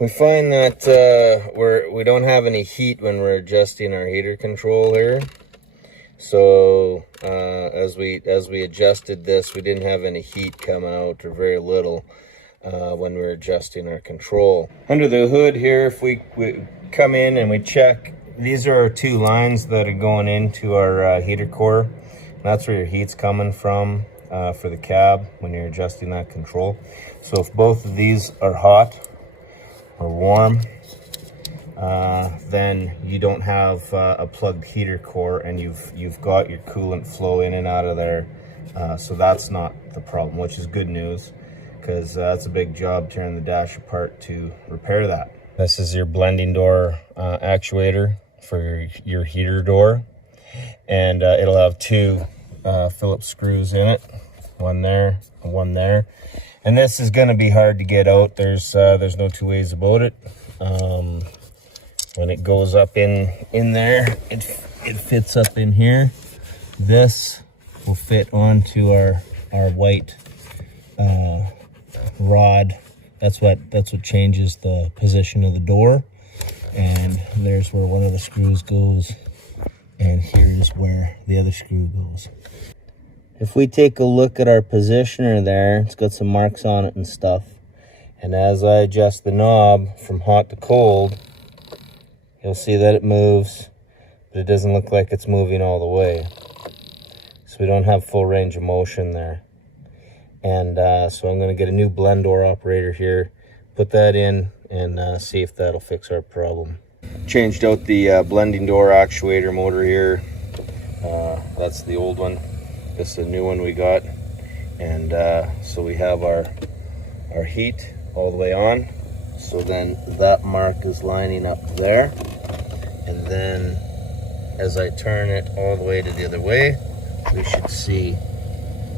We find that we don't have any heat when we're adjusting our heater control here. So as we adjusted this, we didn't have any heat coming out, or very little, when we were adjusting our control. Under the hood here, if we come in and we check, these are our two lines that are going into our heater core. That's where your heat's coming from for the cab when you're adjusting that control. So if both of these are hot or warm, then you don't have a plugged heater core, and you've got your coolant flow in and out of there. So that's not the problem, which is good news, because that's a big job tearing the dash apart to repair that. This is your blending door actuator for your heater door, and it'll have two Phillips screws in it, one there and one there. And this is going to be hard to get out. There's no two ways about it. When it goes up in there, it fits up in here. This will fit onto our white rod. That's what changes the position of the door. And there's where one of the screws goes, and here's where the other screw goes. If we take a look at our positioner there, it's got some marks on it and stuff. And as I adjust the knob from hot to cold, you'll see that it moves, but it doesn't look like it's moving all the way. So we don't have full range of motion there. And so I'm going to get a new blend door operator here, put that in, and see if that'll fix our problem. Changed out the blending door actuator motor here. That's the old one. This is a new one we got. And so we have our heat all the way on. So then that mark is lining up there. And then as I turn it all the way to the other way, we should see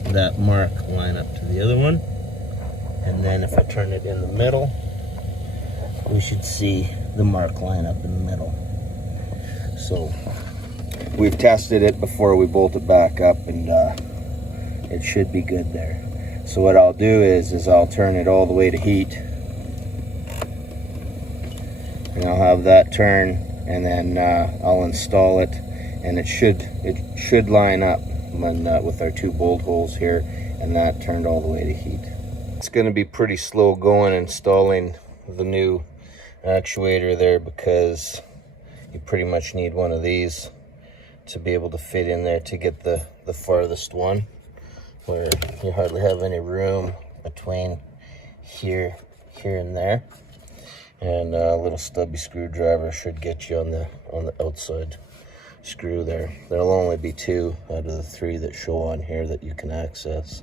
that mark line up to the other one. And then if I turn it in the middle, we should see the mark line up in the middle. So we've tested it before we bolt it back up, and it should be good there. So what I'll do is I'll turn it all the way to heat, and I'll have that turn, and then I'll install it, and it should line up when, with our two bolt holes here, and that turned all the way to heat. It's going to be pretty slow going installing the new actuator there, because you pretty much need one of these to be able to fit in there to get the farthest one, where you hardly have any room between here and there. And a little stubby screwdriver should get you on the outside screw there. There'll only be two out of the three that show on here that you can access.